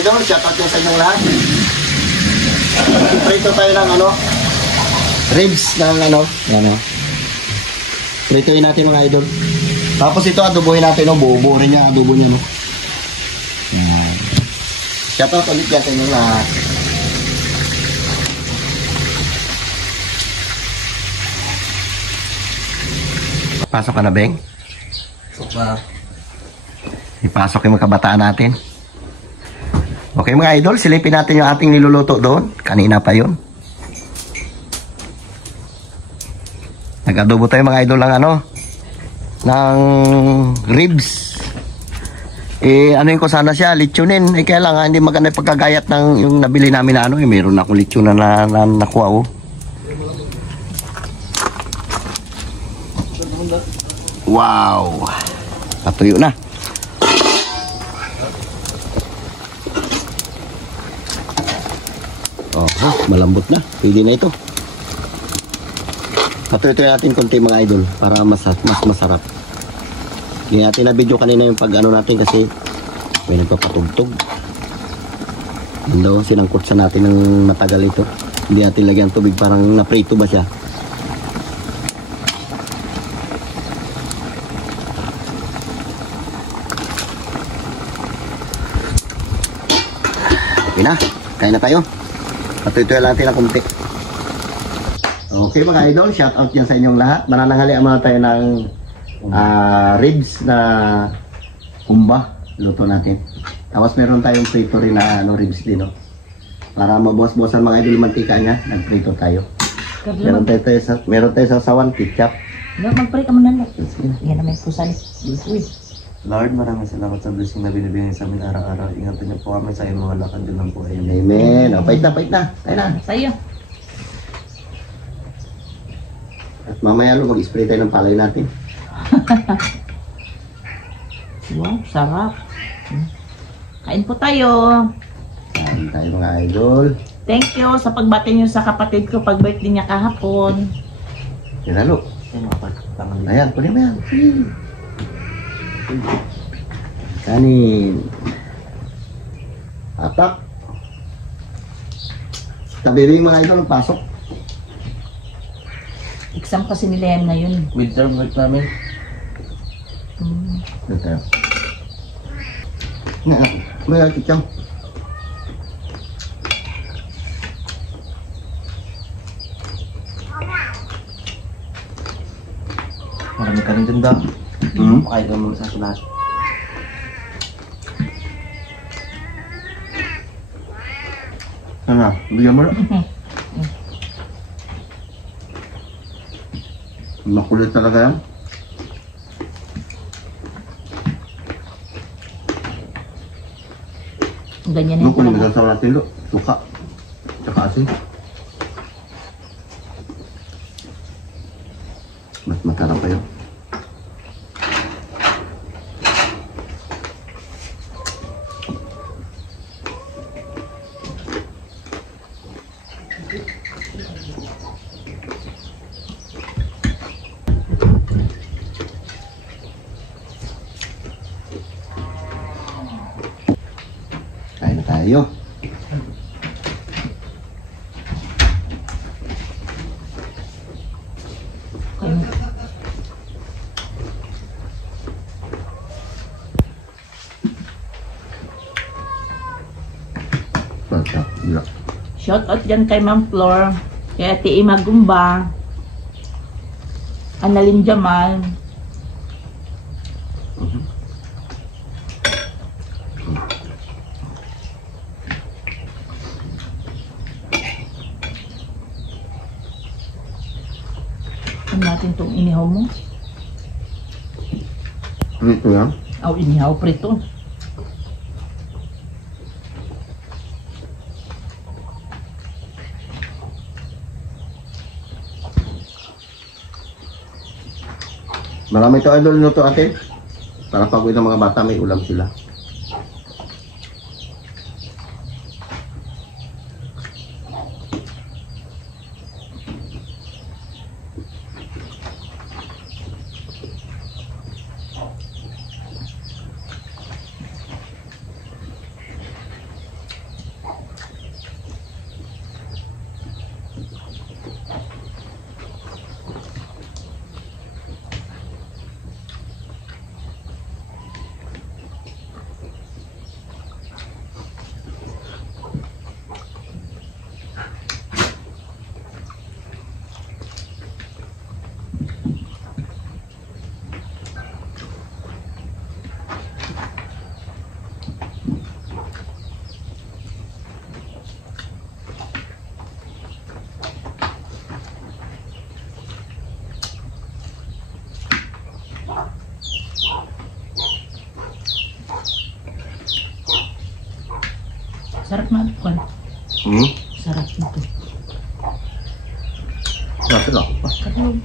idol, shoutout nyo sa inyong lahat. Prito tayo ng ano, ribs ng ano, ano. Pritoin natin mga idol. Tapos ito adobohin natin, no? Buo-buo rin yung adobo niya, no? Yan. Shoutout ulit yan sa inyong lahat. Pasok ka na, Beng? Pasok na. Ipasok yung mga kabataan natin. Okay mga idol, silipin natin yung ating niluluto doon. Kanina pa yun. Nag-adobo tayo mga idol ng ano, ng ribs. Ano yun ko sana siya, litsunin. Kaya lang, hindi maganda pagkagayat ng yung nabili namin na ano. Meron akong litsunan na nakuha, oh. Wow! Patuyo na. Oh, malambot na. Pwede na ito. Patuyo natin konti mga idol para mas masarap. Hindi natin na video kanina yung pag ano natin kasi may nagpapatugtog. Hindi sinangkot sa natin ng matagal ito. Hindi natin lagyan tubig, parang naprito ba siya. Okay na, kain na tayo. Patuloy lang natin ng kunti. Okay mga idol, shout out yan sa inyong lahat. Manananghalian muna tayo ng ribs na kumba. Luto natin. Tapos meron tayong prito rin na ano, ribs din, no? Para mabuwas-buwasan mga idol yung mantika niya, nagprito tayo. Meron tayo sa sawan, ketchup. Magpray ka muna lang. Yan na may pusan. Uy. Lord, maraming salamat sa blessing na binibigay sa amin araw-araw. Ingatan niyo po kami sa iyong mga lakad. Yun lang po. Amen. Amen. O, pait na. Tayo na. Sa'yo. At mamaya mag-spray tayo ng palay natin. Wow, sarap. Kain po tayo. Kain tayo mga idol. Thank you sa pagbati niyo sa kapatid ko pag-birthday niya kahapon. Kinalo. Ayan, kunin mo yan. Kanin. Atak. Tabiring mga idol, pasok. Exam kasi nila yan ngayon. Midterm break namin. Ito. May kitchang. Marami ka rin ganda. Pakailan mo sa lahat. Sana, bigyan mo na. Makulit talaga yan. Ganyan Nung yung kunin talaga. mo sa natin, suka. Tsaka asin. Mas masarap pa yun. Kain na tayo. Shout out dyan kay Ma'am Flor, kay Ate Ima Gumba, Annalyn Jamal. Ano natin itong inihaw mo? Ito yan. Aw, inihaw prito. Marami ito idol nito ate. Para pag uwi ng mga bata may ulam sila. Sarap na kwan. Hmm? Sarap nito. Sarap na. Sarap.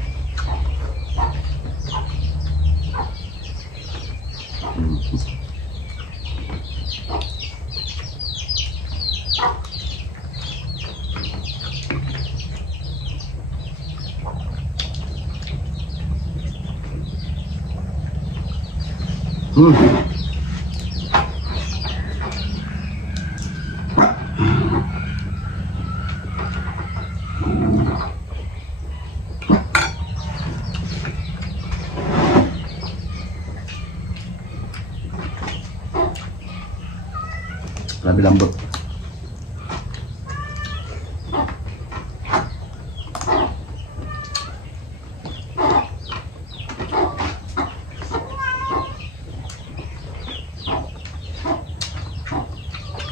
Hmm. Grabe lambot.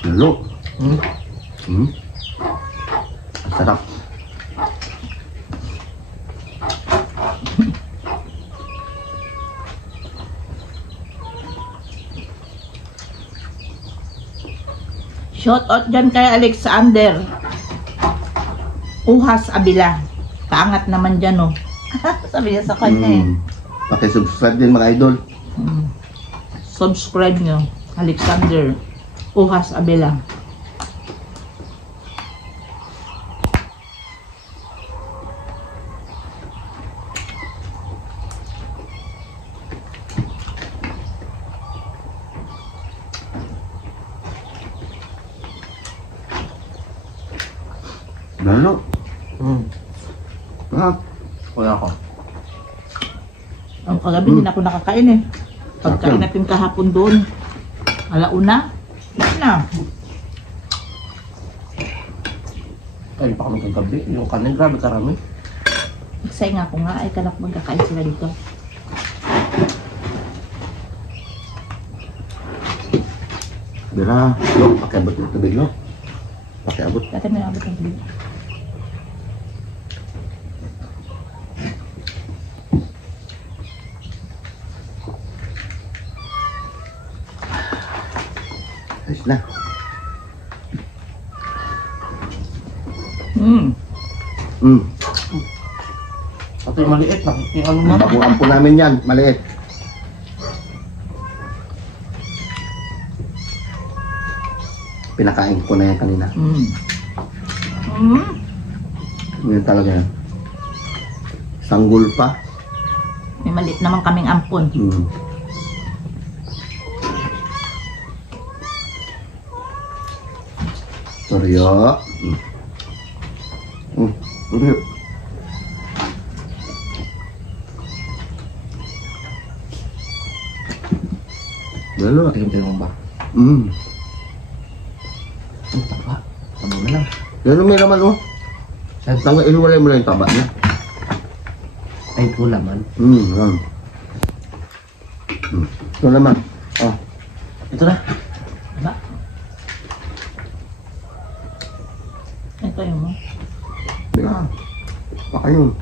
Lalo. Hmm. Sarap. Shout out dyan kay Alexander. Uhas Abila. Kaangat naman dyan, oh. Sabi niya sa kanya, eh. Pakisubscribe din mga idol. Subscribe nyo. Alexander Uhas Abila. Lalo. Ah, Wala ako. Ang kagabi, hindi na ako nakakain, eh. Pagkain natin kahapon doon. Alauna. Hindi na. Kain pa kami kagabi. Yung kanin, grabe karami. Excited nga ako nga, ay kalak magkakain sila dito. bira. Lo, pakiabot ng tubig, lo. Pakiabot. Dati may abot ng tubig. Ayos na. Ito yung maliit lang. Yung ano na. Bagong ampo namin yan, maliit. Pinakain ko na yan kanina. Yan talaga yan. Sanggol pa. May maliit naman kaming ampon. Soryo. Soryo. Lalo. Tingin mo ba? Ang taba. Taba na lang. Lalo may laman, oh. Tangga, iluwalay mo lang yung taba niya. Ay, ito laman. Yan. Ito naman. Oh. Ito na. Diba? Ito yung mo. Bira. Baka yun.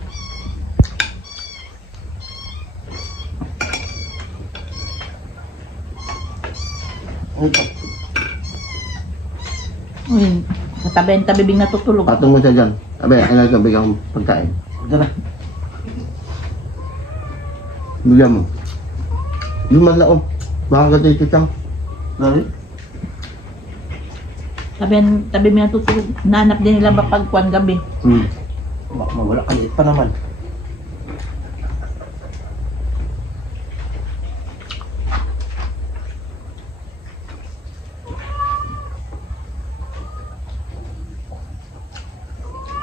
Ay, ito. Uy, katabi bing natutulog. Patong mo siya dyan. Abe, ay na ito, bigyan kong pagkain. Ito na. Bigyan mo. Luman na, oh. Baka katay kitang. Dali. Tabi may natutulog. Nanap din nila mapagkuhan gabi. Baka mawala. Kalit pa naman.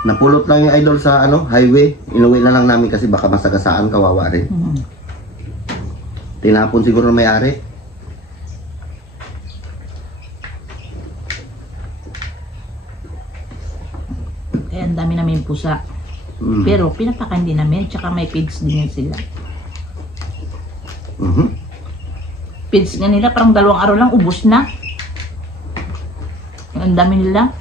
Napulot lang yung idol sa highway. Inuwi na lang namin kasi baka masagasaan, kawawa rin. Tinapon siguro ng may-ari. Kaya ang dami namin pusa. Pero pinapakain din namin. Tsaka may feeds din yan sila. Feeds nga nila parang 2 araw lang ubos na. Ang dami nila.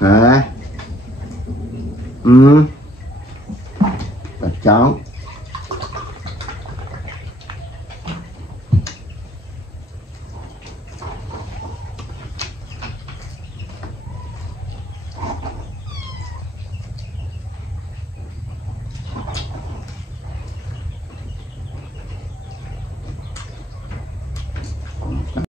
Ha? Hmm? Kacang.